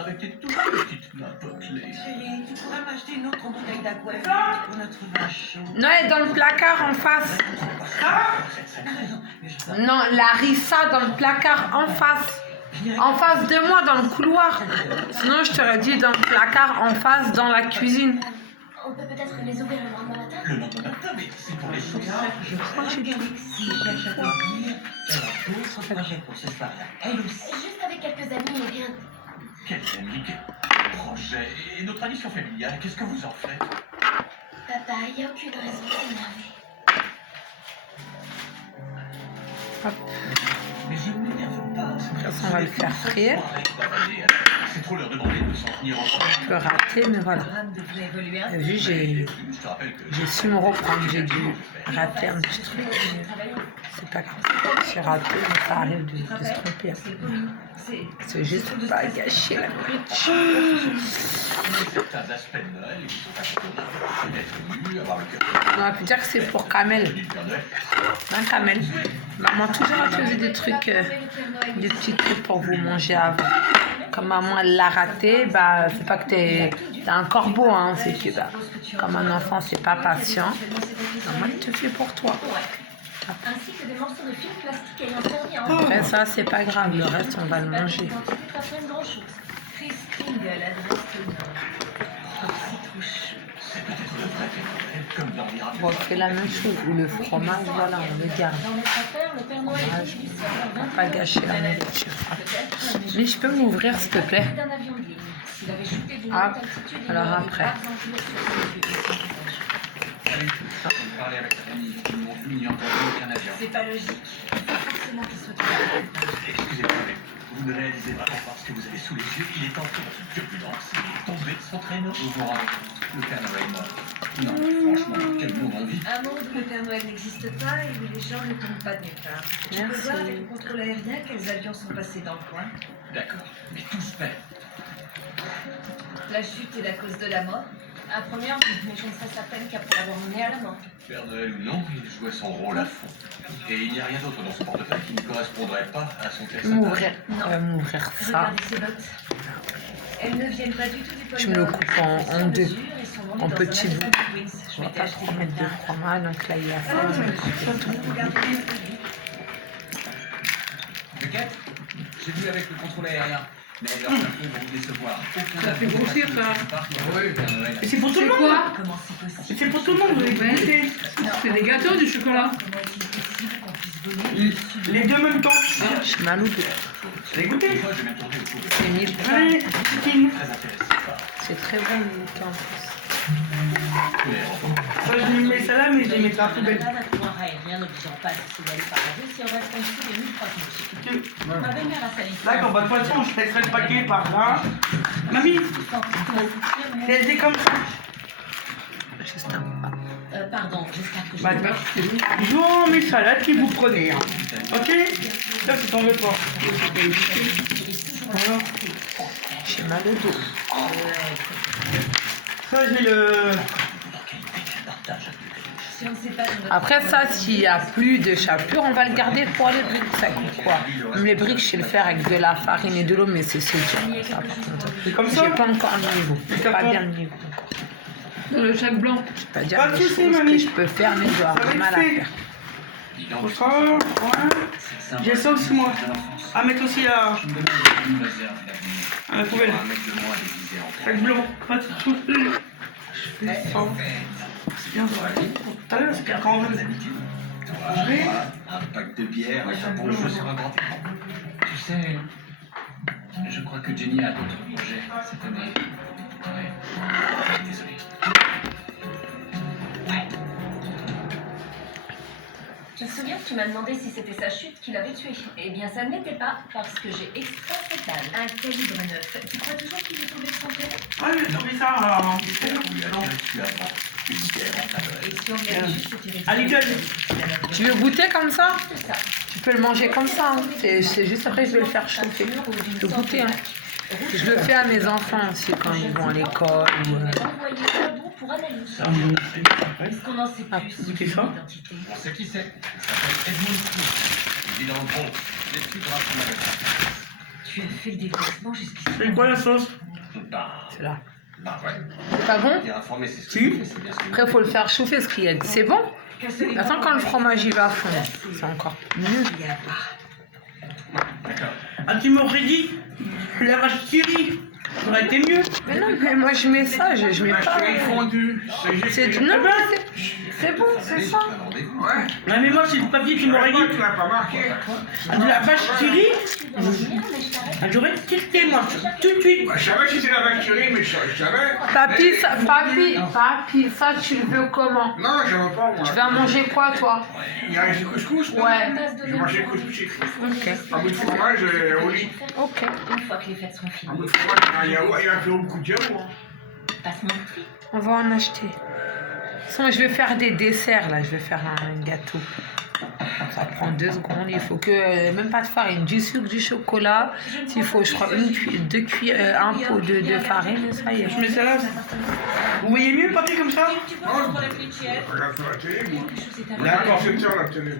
avec tes toutes petites notes au clé. Chérie, tu pourrais m'acheter une autre bouteille d'aquavit pour notre vin chaud. Non, elle est dans le placard en face. Non, Larissa dans le placard en face. En face de moi, dans le couloir. Sinon, je t'aurais dit dans le placard en face, dans la cuisine. On peut peut-être les ouvrir le lendemain matin. Le lendemain matin, mais c'est pour les choses. Je crois que Alexis cherche à te dire qu'elle a d'autres projets pour ce soir. Elle aussi. Juste avec quelques amis et rien. Quels amis, quel projet et nos traditions familiales, qu'est-ce que vous en faites? Papa, il n'y a aucune raison de s'énerver. Hop. Mais je ne m'énerve pas. De toute façon, on va le faire frire. C'est trop leur demander de s'en tenir en Je peux rater, mais voilà. T'as vu, j'ai su me reprendre. J'ai dû rater un petit truc. Mais c'est pas grave. J'ai raté, mais ça arrive de se tromper. C'est juste pour pas gâcher la nourriture. certains aspects de Noël qui sont pas d'être ému, avoir le cœur. On va dire que c'est pour Kamel. Hein, Kamel. Maman toujours a fait des trucs, des petits trucs pour vous manger avant. Comme maman elle l'a raté, bah c'est pas que t'es un corbeau, hein, c'est que bah, comme un enfant c'est pas patient. Maman elle te fait pour toi. Ainsi que des morceaux de film plastique ayant servi à Après ça c'est pas grave, le reste on va le manger. Chris King à l'adresse C'est peut-être le vrai Père Noël, comme dans Miracle. On fait la même chose, ou le fromage, voilà, on le garde. Dans notre affaire, le Père Noël Fromage, on va pas gâcher la nourriture. Mais je peux m'ouvrir s'il te plaît. d'un avion de ligne. S'il avait chuté d'une Hop, haute altitude, il alors n'aurait après. pas entendu On parlait avec sa famille, ils n'ont vu ni entendu aucun avion. C'est pas logique. Il faut forcément qu'il soit tout. Excusez-moi, mais vous ne réalisez vraiment pas ce que vous avez sous les yeux. Il est entré dans une turbulence, il est tombé de son traîneau. Vous vous rendez compte, le Père Noël mort. Non, franchement, quel monde on vit. Un monde où le Père Noël n'existe pas et où les gens ne tombent pas de nulle part. Tu peux Merci. voir avec le contrôle aérien quels avions sont passés dans le coin. D'accord, mais tout se perd. La chute est la cause de la mort. À première vue, mais je ne serais certaine qu'après l'avoir mené à la mort. Père Noël ou non, il jouait son rôle à fond. Et il n'y a rien d'autre dans son portefeuille qui ne correspondrait pas à son texte. M'ouvrir, m'ouvrir ça. Regardez ces bottes. Elles ne viennent pas du tout du pôle Je me le Nord. coupe en deux, Elles sont vendues en dans un petits magasin bouts. de Queens. Je On va m'étais pas acheté trop des mettre de tartes. fromage, donc là il y a ça. T'inquiète, j'ai vu avec le contrôle aérien. Mais leurs infos vont vous décevoir. Ça fait grossir, ça. Oui, Père Noël. Et c'est pour tout C'est le monde. quoi? Comment c'est possible? C'est pour tout le monde, vous les connaissez. C'est des gâteaux, du chocolat. Comment est-il possible qu'on puisse voler Les deux en même temps. Je suis mal ou deux. Vous avez goûté? Des fois, je vais me tourner autour de C'est mille Allez, Christine. très intéressé par C'est très bon le mouton en plus. tous les enfants. Ça, je lui mets ça là, mais je les mets dans la poubelle. Pas d'un pouvoir aérien n'obligeant pas d'aller par avion si on reste en dessous des 1300 chiffres. Ma belle-mère a sa liste. D'accord, bah de toute façon, je laisserai le paquet par là. Mamie, c'est comme ça. Juste un pas. Pardon, j'espère que je Bah, je vous mets ça là, puis vous prenez. Hein. Ok? Ça, c'est ton repas. Voilà. J'ai mal au dos. Ça, j'ai le... Si on ne sait pas de notre Après ça, s'il n'y a plus de chapelure, on va le garder pour les briques. Ça coûte quoi? Même les briques, je sais le faire avec de la farine et de l'eau, mais c'est dur. Ça, par contre. C'est comme ça? J'ai pas encore le niveau. J'ai pas bien le niveau. Dans le sac blanc. Je peux pas dire Pas de les soucis, choses que mamie. je peux faire, mais je dois Ça avoir va mal être à fait. faire. Pour ça, voilà. J'ai ça aussi, moi. À mettre aussi à la poubelle. Sac blanc, pas de soucis. Je fais ça. C'est bien, ça. Tout à l'heure, c'est quand on veut. Un pack de bière et un bon jeu sur un grand écran. Tu sais, je crois que Jenny a d'autres projets cette année. Ouais. Désolé. Tu te souviens que tu m'as demandé si c'était sa chute qui l'avait tué? Eh bien, ça ne l'était pas, parce que j'ai extrait fétal. un calibre 9. Tu crois toujours qu'il est tombé de son terrain? Ouais, j'ai trouvé ça. Alors, Et si on vient juste se tirer à l'école. Tu veux goûter comme ça? C'est ça. Tu peux le manger comme ça. Hein. C'est juste après, je vais le faire chauffer. Je peux goûter. Hein. Je le fais à mes enfants aussi quand ils vont à l'école. Ou, Envoyez ça bon pour analyse. Est-ce qu'on en sait Ah, plus goûtez sur ça? l'identité? On sait qui c'est. Il s'appelle Edmund Smith. Il vit dans le Bronx. Les plus grave Tu as fait le déplacement jusqu'ici. C'est quoi la sauce? C'est là. Bah ouais. C'est pas bon? T'es informé, c'est ce que Si. tu fais, c'est bien ce que Après, faut le faire chauffer, ce qu'il y a. C'est bon? Attends, quand le fromage il va fondre, c'est encore mieux. D'accord. Ah, tu m'aurais dit la vache qui rit. Ça aurait été mieux. Mais non, mais moi je mets ça, je mets pas. fondu. C'est non, mais c'est bon, c'est ça. Un rendez-vous. Ouais. Non, mais moi, c'est le papier qui m'aurait dit. Tu l'as pas marqué. Ah, de la vache qui rit. Ah, j'aurais tilté, moi, tout de suite. Bah, je savais si c'est la vache qui rit, mais je savais. Papi, ça tu le veux comment? Non, je veux pas, moi. Tu vas manger quoi toi? Il y a du couscous, non? Ouais. Je mangeais le couscous. Ok, Un bout de fromage au lit. ok. Une fois que les fêtes seront Un finies. bout de fromage, un yaourt, il a fait beaucoup de yaourt. Passe-moi le prix. On va en acheter. Sinon, je vais faire des desserts là, je vais faire un gâteau. Ça prend 2 secondes, il faut que, même pas de farine, du sucre, du chocolat. S'il faut, je crois, un pot de farine, et ça y est. Je mets ça là. Vous voyez mieux le papier comme ça? Tu peux prendre la clichette. Je regarde sur la télé, moi. Là, à 7 heures, la télé.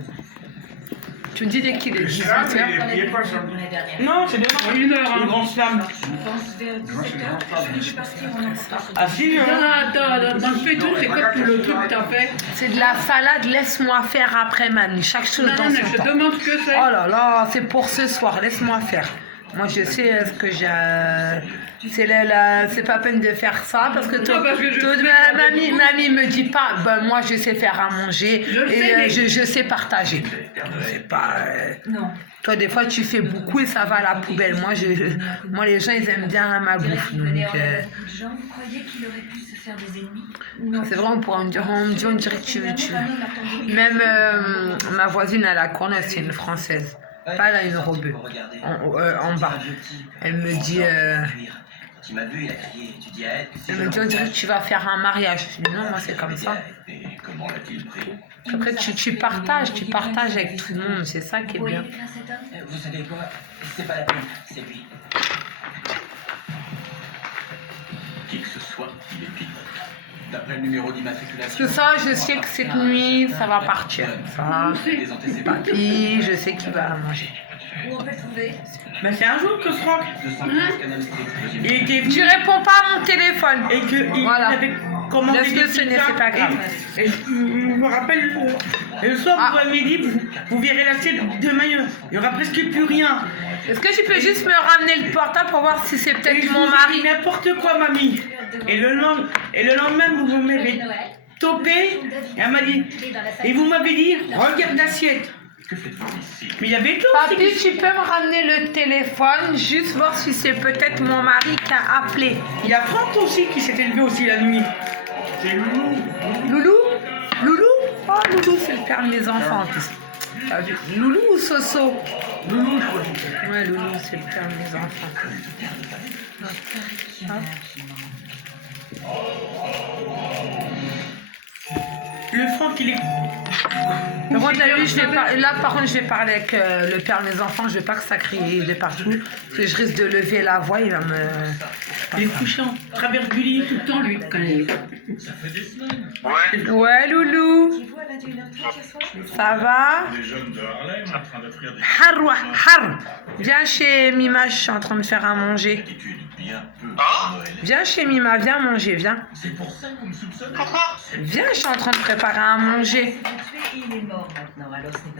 Tu me dis dès qu'il est Je suis là, 18h. mais il n'y a pas ça. La dernière. Non, c'est bien. 1 heure, un grand slam. Vers 17h, je vais partir en Angleterre. Ah, si, Non, attends, dans le pétou, c'est quoi tout le truc que t'as fait? C'est de la salade, laisse-moi faire après, mamie. Chaque chose Non, dans non, mais son je temps. demande ce que c'est. Oh là là, c'est pour ce soir, laisse-moi faire. Moi, je sais ce que j'ai. C'est pas peine de faire ça parce que toi, Non, parce que je toi, sais, mamie me dit pas. Ben moi, je sais faire à manger Je le et sais, mais- je sais partager. C'est pas. Non. Toi, des fois, tu fais beaucoup et ça va à la poubelle. Moi, les gens, ils aiment bien ma bouffe. Donc, Beaucoup de gens, vous croyez qu'il aurait pu se faire des ennemis? Non. c'est vrai, on dirait que tu Même ma voisine à la corne, c'est une française. Pas là, une rebeu. En bas. Elle me dit. Quand il m'a vu, il a crié. Tu dis à elle que si Elle je me dit, on dirait que tu vas faire un mariage. Je dis, non, moi, c'est comme ça. Et comment l'a-t-il pris? Après, tu partages avec tout le monde. C'est ça qui est Vous bien. voyez écrire cet homme? Vous savez quoi? C'est pas la peine, c'est lui. Qui que ce soit, il est pilote. D'après le numéro Parce d'immatriculation. que ça, je sais que cette nuit, ça va partir. Ça, Des antécédents. papy, je sais qu'il va manger. Où on peut le trouver? Mais c'est un jour que Franck, 215 canal strict. il était venu Tu réponds pas à mon téléphone. et qu'il Voilà. avait commandé Laisse-le des sonner, pizzas. c'est pas grave. Et je me rappelle, le soir, Ah. vous m'avez dit, vous verrez l'assiette demain, il n'y aura presque plus rien. Est-ce que tu peux juste me ramener le portable pour voir si c'est Et peut-être je mon vous ai mari? dit n'importe quoi, mamie. Et le lendemain, vous m'avez topé, et elle m'a dit, et vous m'avez dit, regarde l'assiette. Que faites-vous ici? Mais il y avait tout. Papy, tu peux me ramener le téléphone, juste voir si c'est peut-être mon mari qui a appelé. Il y a Franck aussi qui s'est élevé aussi la nuit. C'est Loulou. Loulou? Loulou? Oh, Loulou, c'est le père de mes enfants en plus. T'as vu? Loulou ou Soso? Loulou, je crois que c'est. Ouais, Loulou, c'est le père de mes enfants. Le Franck, il est. Par contre, là, par contre, je vais parler avec le père de mes enfants. Je veux pas que ça crie de partout. Parce que je risque de lever la voix. Il va me. Il est couché en travers du lit. Tout le temps, lui, quand il Ouais. Ouais, Loulou. Tu vois, à 21h30 hier soir? Ça va? Les jeunes de Harlem en train d'offrir des. Har. Viens chez Mima. Je suis en train de faire à manger. Attitude bien peu Noël. Viens chez Mima. Viens manger. Viens. C'est pour ça qu'on me soupçonne. Viens, je suis en train de préparer à manger. Il est tué et il est mort maintenant, alors ce n'est pas